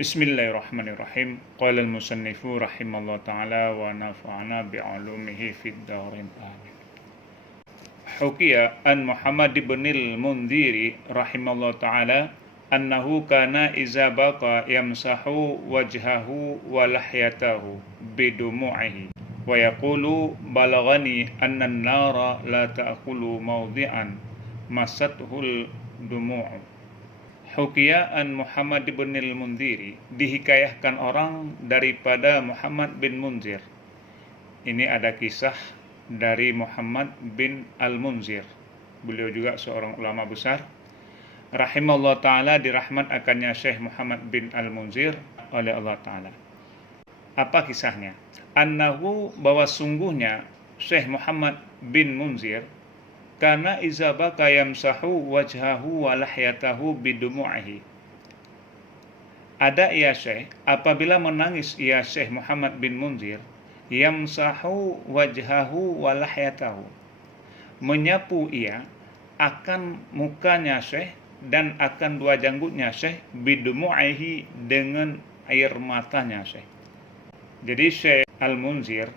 Bismillahirrahmanirrahim. Qala al-musannifu rahimallahu ta'ala wa nafa'ana bi'ulumihi fid darin amin. Hukiya an Muhammad ibn al-Mundhiri rahimallahu ta'ala annahu kana iza baqa yamsahu wajhahu wa lahyatahu bidumu'ihi wa yaqulu balaghani anna an-nara la ta'kulu mawdi'an masathul dumu'u. Hukiya an Muhammad bin al-Mundhiri, dihikayahkan orang daripada Muhammad bin Munzir. Ini ada kisah dari Muhammad bin al-Munzir. Beliau juga seorang ulama besar. Rahimahullah ta'ala, dirahmat akannya Syekh Muhammad bin al-Munzir oleh Allah ta'ala. Apa kisahnya? Annahu, bahwa sungguhnya Syekh Muhammad bin Munzir karena iza baka yamsahu wajhahu wa lahyatahu bidumu'ihi. Ada ia Syekh, apabila menangis ia Syekh Muhammad bin Munzir, yamsahu wajhahu wa lahyatahu, menyapu ia akan mukanya Syekh dan akan dua janggutnya Syekh, bidumu'ihi, dengan air matanya Syekh. Jadi Syekh Al-Munzir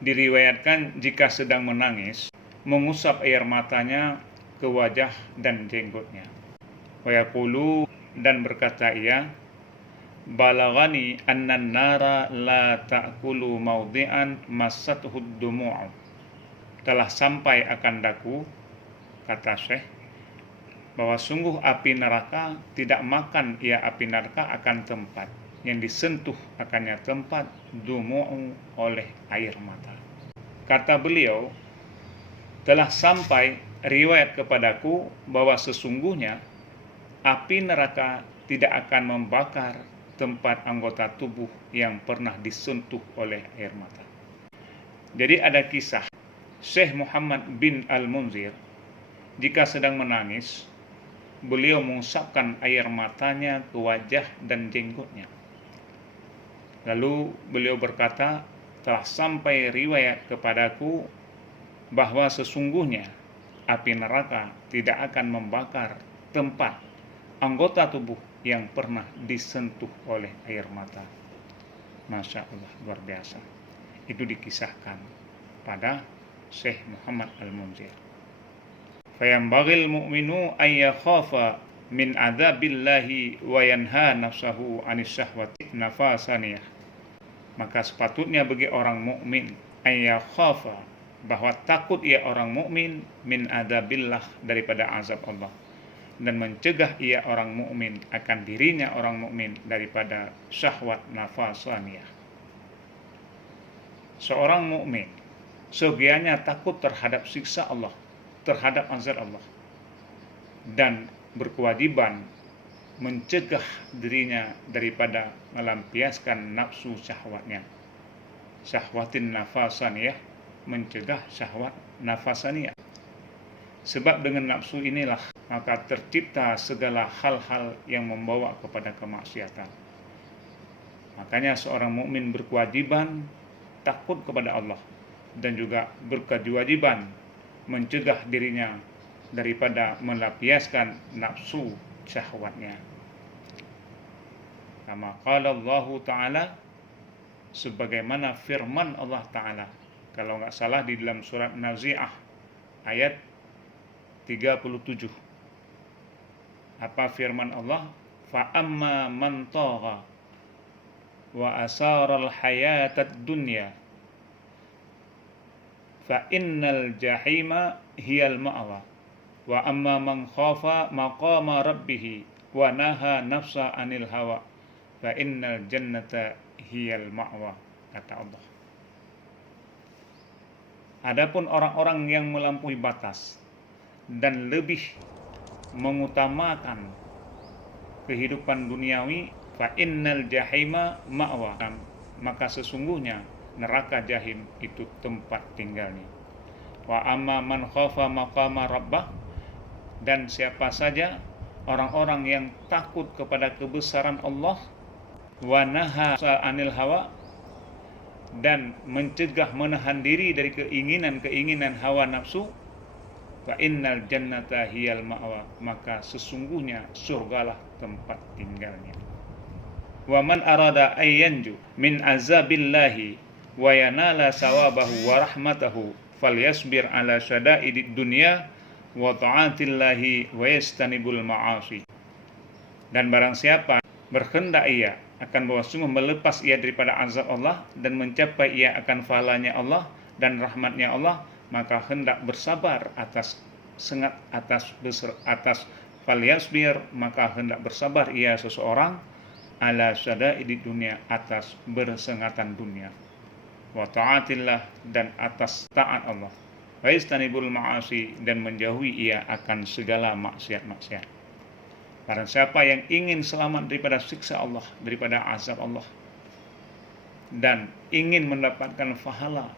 diriwayatkan jika sedang menangis mengusap air matanya ke wajah dan jenggotnya. Wa yaqulu, dan berkata ia, balaghani anna an-nara la ta'kulu mawdi'an massathu ad-dumu'u. Telah sampai akan daku, kata Syekh, bahwa sungguh api neraka tidak makan ia api neraka akan tempat yang disentuh akannya tempat dumu'u, oleh air mata. Kata beliau, telah sampai riwayat kepadaku bahwa sesungguhnya api neraka tidak akan membakar tempat anggota tubuh yang pernah disentuh oleh air mata. Jadi ada kisah Syekh Muhammad bin al-Munzir, jika sedang menangis, beliau mengusapkan air matanya ke wajah dan jenggotnya. Lalu beliau berkata, telah sampai riwayat kepadaku bahwa sesungguhnya api neraka tidak akan membakar tempat anggota tubuh yang pernah disentuh oleh air mata. Masya Allah, luar biasa. Itu dikisahkan pada Syekh Muhammad al-Munzir. Fayambaghil mu'minu an yakhafa min adzabillahi wa yanha nafsahu anis syahwati nafasaniyah. Maka sepatutnya bagi orang mukmin an yakhafa, bahwa takut ia orang mukmin min adzabillah, daripada azab Allah, dan mencegah ia orang mukmin akan dirinya orang mukmin daripada syahwat nafasaniyah. Seorang mukmin segianya takut terhadap siksa Allah, terhadap azab Allah, dan berkewajiban mencegah dirinya daripada melampiaskan nafsu syahwatnya. Syahwatin nafasaniyah, mencegah syahwat nafasaniyah. Sebab dengan nafsu inilah maka tercipta segala hal-hal yang membawa kepada kemaksiatan. Makanya seorang mukmin berkewajiban takut kepada Allah dan juga berkewajiban mencegah dirinya daripada melampiaskan nafsu syahwatnya. Kama qala Allah Ta'ala, sebagaimana firman Allah Ta'ala, kalau nggak salah di dalam surat Nazi'ah ayat 37. Apa firman Allah? Fa amma man tagha wa asaral hayatad dunya fa innal jahima hiyal ma'wa wa amma man khafa maqama rabbih wa naha nafsa anil hawa fa innal jannata hiyal ma'wa, kata Allah. Adapun orang-orang yang melampaui batas dan lebih mengutamakan kehidupan duniawi, fa innal jahima ma'wa, maka sesungguhnya neraka jahim itu tempat tinggalnya. Wa amma man khafa maqama rabbah, dan siapa saja orang-orang yang takut kepada kebesaran Allah, wa naha anil hawa, dan mencegah menahan diri dari keinginan hawa nafsu, fa innal jannata hiyal ma'wa, maka sesungguhnya surgalah tempat tinggalnya. Wa man arada ayyanju min azabillahi wa yanala sawabahu wa rahmatahu falyasbir ala syada'idid dunya wa ta'atillahi wa yastanibul ma'asi. Dan barang siapa berkehendak ia akan bahwa sungguh melepas ia daripada azab Allah dan mencapai ia akan pahalanya Allah dan rahmatnya Allah, maka hendak bersabar atas falyasbir, maka hendak bersabar ia seseorang ala syada'idid dunia, atas bersengatan dunia, wa ta'atillah, dan atas taat Allah, wa yastanibul ma'asi, dan menjauhi ia akan segala maksiat-maksiat. Barang siapa yang ingin selamat daripada siksa Allah, daripada azab Allah, dan ingin mendapatkan pahala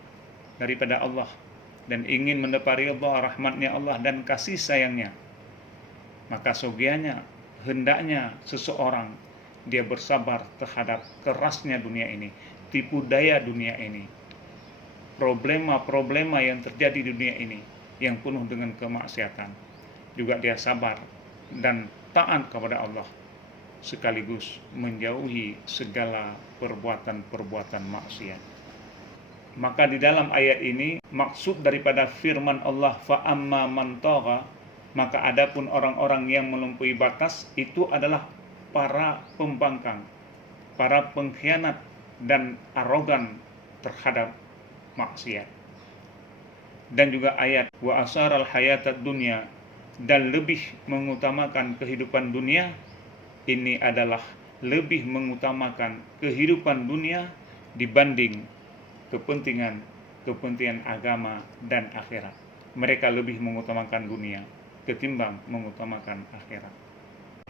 daripada Allah, dan ingin mendapat ridha rahmatnya Allah dan kasih sayangnya, maka sogianya hendaknya seseorang dia bersabar terhadap kerasnya dunia ini, tipu daya dunia ini, problema-problema yang terjadi di dunia ini yang penuh dengan kemaksiatan. Juga dia sabar dan taat kepada Allah, sekaligus menjauhi segala perbuatan-perbuatan maksiat. Maka di dalam ayat ini maksud daripada firman Allah fa amma man tagha, maka adapun orang-orang yang melampaui batas itu adalah para pembangkang, para pengkhianat dan arogan terhadap maksiat. Dan juga ayat wa asaral hayatad dunya, dan lebih mengutamakan kehidupan dunia, ini adalah lebih mengutamakan kehidupan dunia dibanding kepentingan agama dan akhirat. Mereka lebih mengutamakan dunia ketimbang mengutamakan akhirat.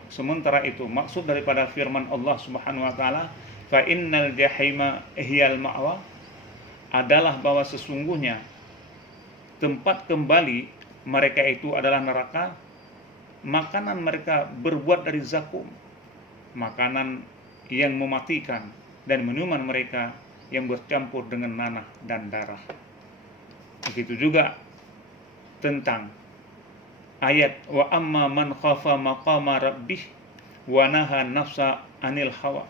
Sementara itu maksud daripada firman Allah Subhanahu wa taala fa innal jahima hiyal ma'wa, adalah bahwa sesungguhnya tempat kembali mereka itu adalah neraka. Makanan mereka berbuat dari zakum, makanan yang mematikan, dan minuman mereka yang bercampur dengan nanah dan darah. Begitu juga tentang ayat wa amma man khafa maqama rabbih wa naha nafsa anil hawa.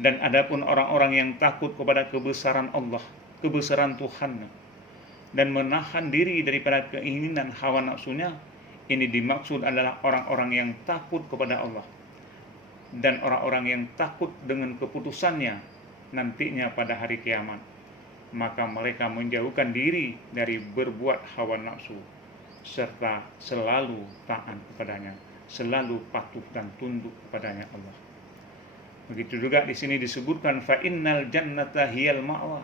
Dan adapun orang-orang yang takut kepada kebesaran Allah, kebesaran Tuhan, dan menahan diri daripada keinginan hawa nafsunya, ini dimaksud adalah orang-orang yang takut kepada Allah dan orang-orang yang takut dengan keputusannya nantinya pada hari kiamat. Maka mereka menjauhkan diri dari berbuat hawa nafsu serta selalu taat kepadanya, selalu patuh dan tunduk kepadanya Allah. Begitu juga di sini disebutkan fa innal jannata hiyal ma'wa,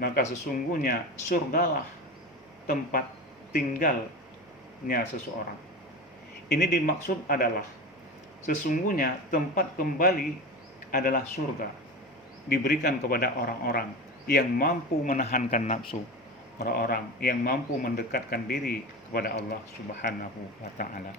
maka sesungguhnya surgalah tempat tinggalnya seseorang. Ini dimaksud adalah sesungguhnya tempat kembali adalah surga, diberikan kepada orang-orang yang mampu menahankan nafsu, orang-orang yang mampu mendekatkan diri kepada Allah Subhanahu wa ta'ala.